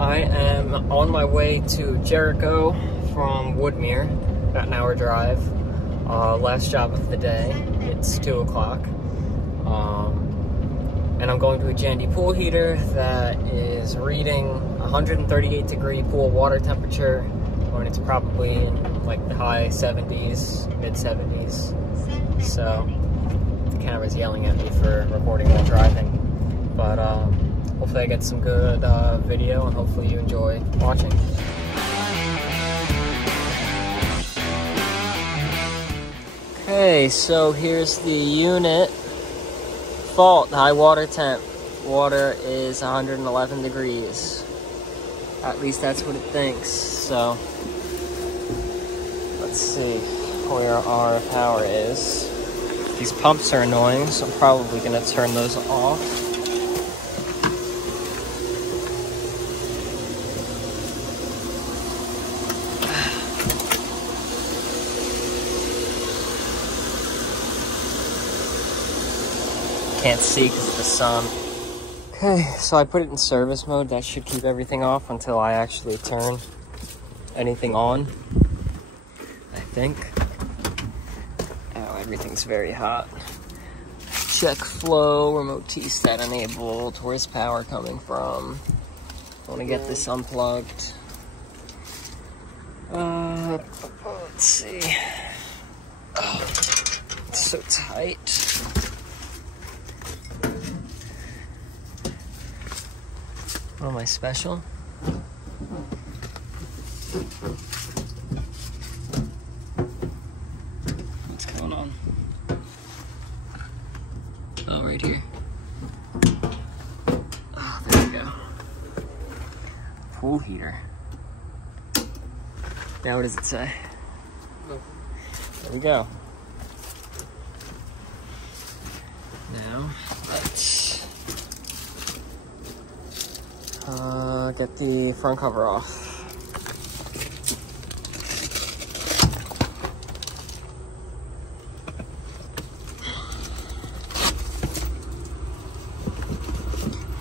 I am on my way to Jericho from Woodmere, about an hour drive. Last job of the day. It's 2 o'clock. And I'm going to a Jandy pool heater that is reading 138 degree pool water temperature when it's probably in like the high 70s, mid 70s. So the camera's yelling at me for recording while driving. But hopefully I get some good video, and hopefully you enjoy watching. Okay, so here's the unit. Fault, high water temp. Water is 111 degrees. At least that's what it thinks. So let's see where our power is. These pumps are annoying, so I'm probably gonna turn those off. Can't see because of the sun. Okay, so I put it in service mode. That should keep everything off until I actually turn anything on, I think. Oh, everything's very hot. Check flow, remote T-stat enabled. Where's power coming from? I want to get this unplugged. Let's see. Oh, it's so tight. What am I special? What's going on? Oh, right here. Oh, there we go. Pool heater. Now what does it say? There we go. Now, let's get the front cover off.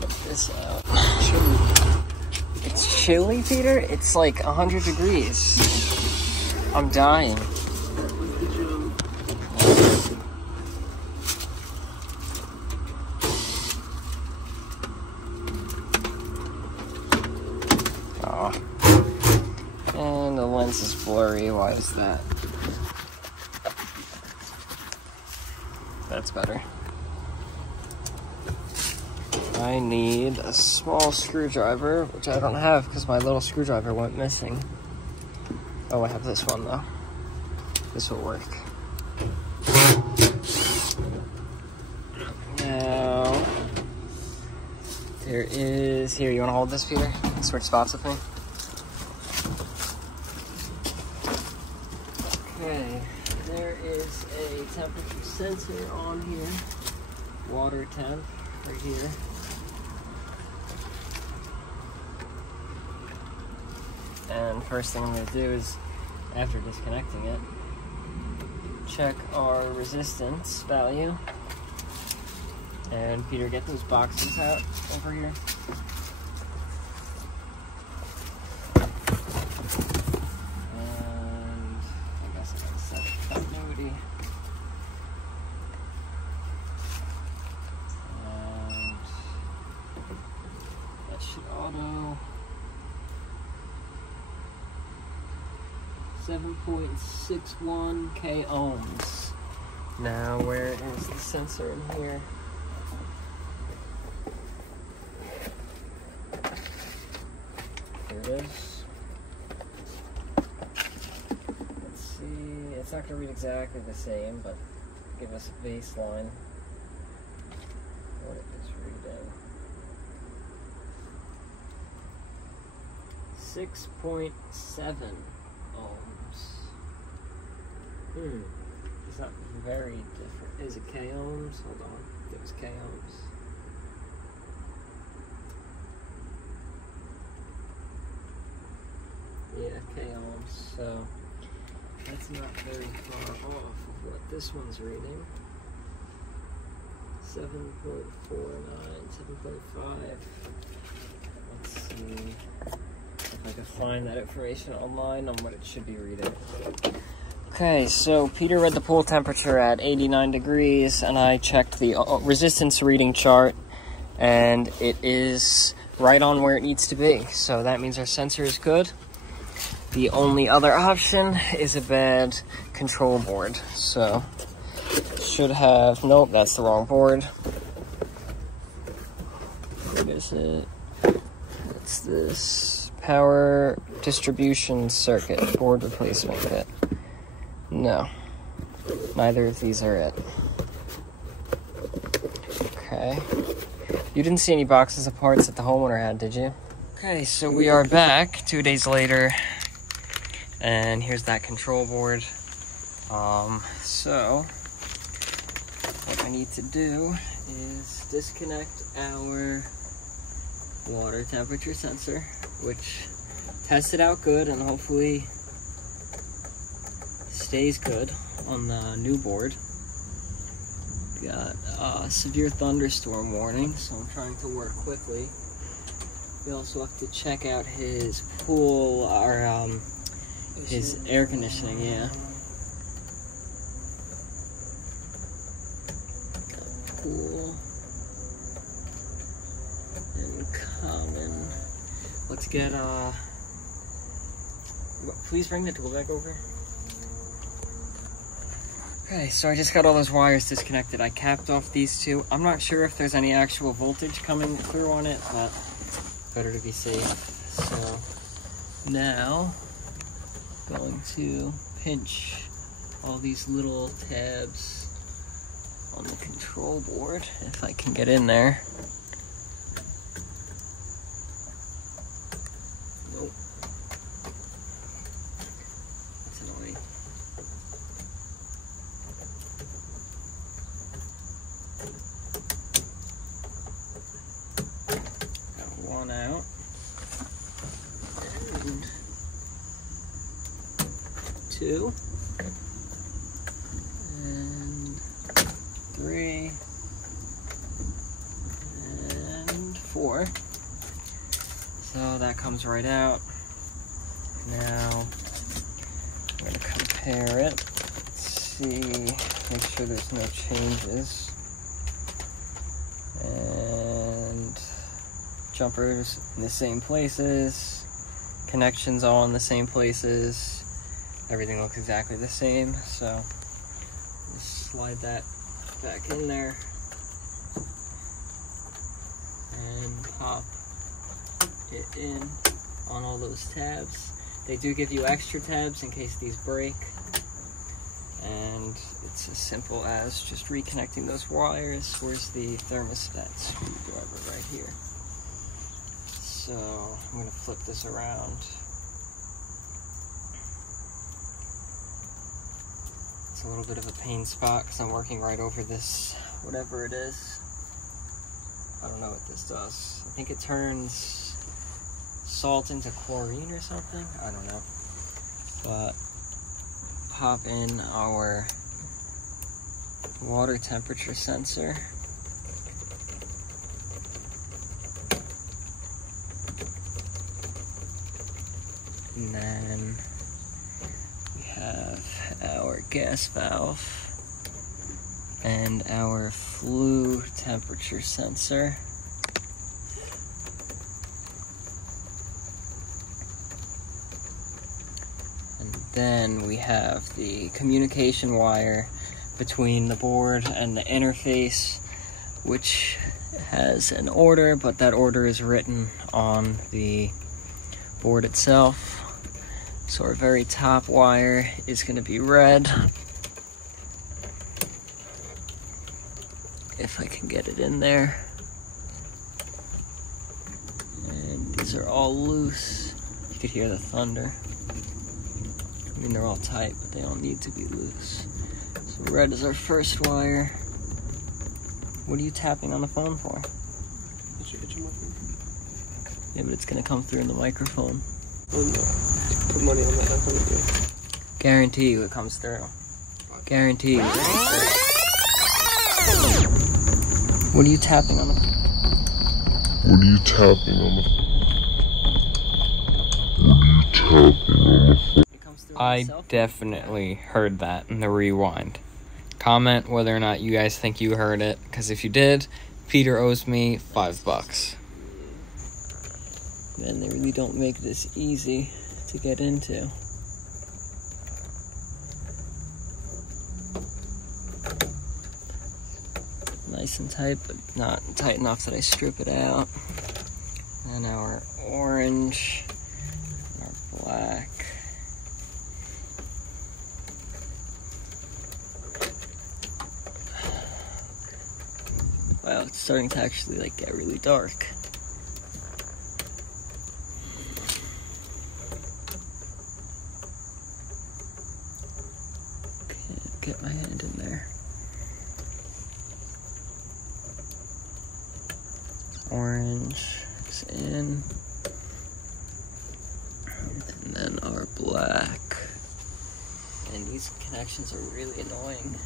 Get this out. It's chilly, Peter? It's like 100 degrees. I'm dying. And the lens is blurry. Why is that? That's better. I need a small screwdriver, which I don't have because my little screwdriver went missing. Oh, I have this one though. This will work. Now, there is, here, you want to hold this, Peter? Switch spots with me. Okay, there is a temperature sensor on here. Water temp right here. And first thing I'm going to do is, after disconnecting it, check our resistance value. And Peter, get those boxes out over here. And I guess I gotta set continuity. And that should auto. 7.61 k ohms. Now, where is the sensor in here? There it is. Let's see. It's not going to read exactly the same, but give us a baseline. What it is reading. 6.7 ohms. It's not very different. Is it k ohms? Hold on. It was k ohms. Yeah, k ohms. So that's not very far off of what this one's reading. 7.49, 7.5. Let's see. find that information online on what it should be reading. Okay, so Peter read the pool temperature at 89 degrees, and I checked the resistance reading chart, and it is right on where it needs to be. So that means our sensor is good. The only other option is a bad control board. So should have, nope, that's the wrong board. What is it? What's this? Power distribution circuit board replacement kit. No, neither of these are it. Okay. You didn't see any boxes of parts that the homeowner had, did you? Okay, so we are back 2 days later, and here's that control board. So what I need to do is disconnect our water temperature sensor, which tested out good and hopefully stays good on the new board. Got a severe thunderstorm warning, so I'm trying to work quickly. We also have to check out his pool, or his air conditioning, yeah. Pool and common. Let's get, please bring the tool back over. Okay, so I just got all those wires disconnected. I capped off these two. I'm not sure if there's any actual voltage coming through on it, but better to be safe. So now, going to pinch all these little tabs on the control board, if I can get in there. Nope. That's annoying. Got one out. And two. And three. And four. So that comes right out. Now I'm going to compare it. Let's see, make sure there's no changes. And jumpers in the same places, connections all in the same places. Everything looks exactly the same, so just slide that back in there and pop it in on all those tabs. They do give you extra tabs in case these break, and it's as simple as just reconnecting those wires. Where's the thermostat screwdriver? Right here. So I'm going to flip this around. It's a little bit of a pain spot because I'm working right over this, whatever it is. I don't know what this does. I think it turns salt into chlorine or something. I don't know. But pop in our water temperature sensor. And then we have our gas valve and our flue temperature sensor. And then we have the communication wire between the board and the interface, which has an order, but that order is written on the board itself. So our very top wire is going to be red. If I can get it in there. And these are all loose. You could hear the thunder. I mean, they're all tight, but they all need to be loose. So red is our first wire. What are you tapping on the phone for? Yeah, but it's going to come through in the microphone. Oh, no. Put money on that. Guarantee you it comes through. Guarantee you it comes through. What are you tapping on the phone? What are you tapping on the phone? I definitely heard that in the rewind. Comment whether or not you guys think you heard it, because if you did, Peter owes me $5. Man, they really don't make this easy to get into. Nice and tight, but not tight enough that I strip it out. And our orange, our black. Wow, it's starting to actually like get really dark. Can't get my hand in there. Orange is in, and then our black. And these connections are really annoying.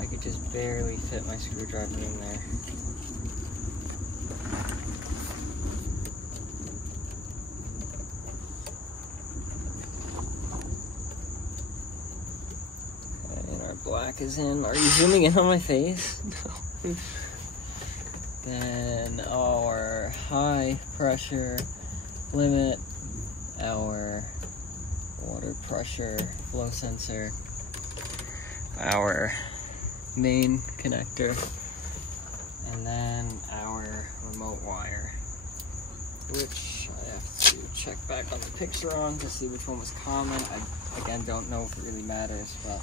I could just barely fit my screwdriver in there. Okay, and our black is in. Are you zooming in on my face? No. Then our high pressure limit, our water pressure flow sensor, our main connector, and then our remote wire, which I have to check back on the picture on to see which one was common. I, again, don't know if it really matters, but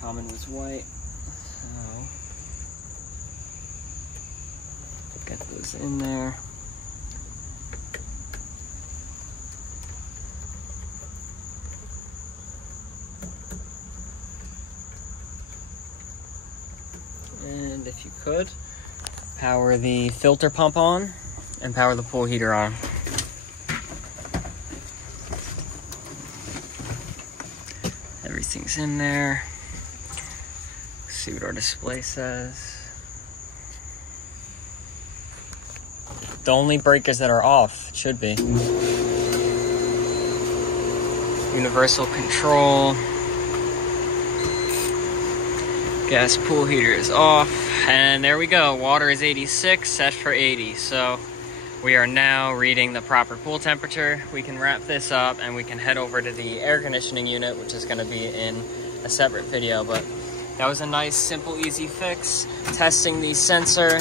common was white, so get those in there. And if you could, power the filter pump on and power the pool heater on. Everything's in there. Let's see what our display says. The only breakers that are off, it should be. Universal control. Gas pool heater is off. And there we go. Water is 86, set for 80. So we are now reading the proper pool temperature. We can wrap this up and we can head over to the air conditioning unit, which is going to be in a separate video. But that was a nice, simple, easy fix. Testing the sensor.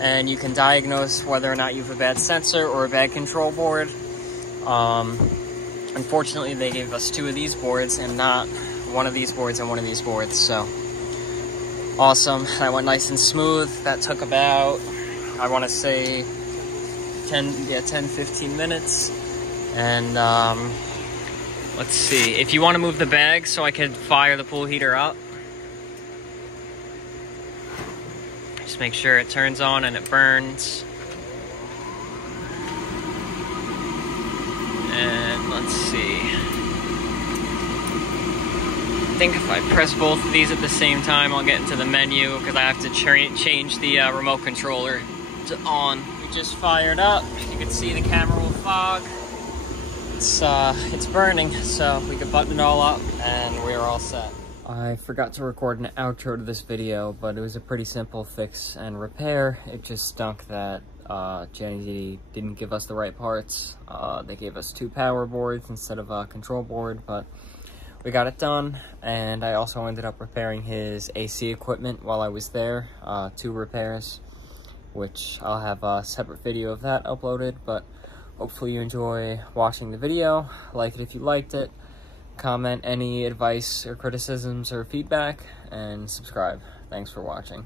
And you can diagnose whether or not you have a bad sensor or a bad control board. Unfortunately, they gave us 2 of these boards and not one of these boards and one of these boards. So awesome. That went nice and smooth. That took about, I want to say 10-15 minutes. And let's see. If you want to move the bag so I could fire the pool heater up. Just make sure it turns on and it burns. And let's see. I think if I press both of these at the same time, I'll get into the menu because I have to change the remote controller to on. We just fired up. You can see the camera will fog. It's burning, so we can button it all up and we're all set. I forgot to record an outro to this video, but it was a pretty simple fix and repair. It just stunk that Jandy didn't give us the right parts. They gave us 2 power boards instead of a control board, but we got it done. And I also ended up repairing his AC equipment while I was there, 2 repairs, which I'll have a separate video of that uploaded. But hopefully you enjoy watching the video. Like it if you liked it. Comment any advice or criticisms or feedback, and subscribe. Thanks for watching.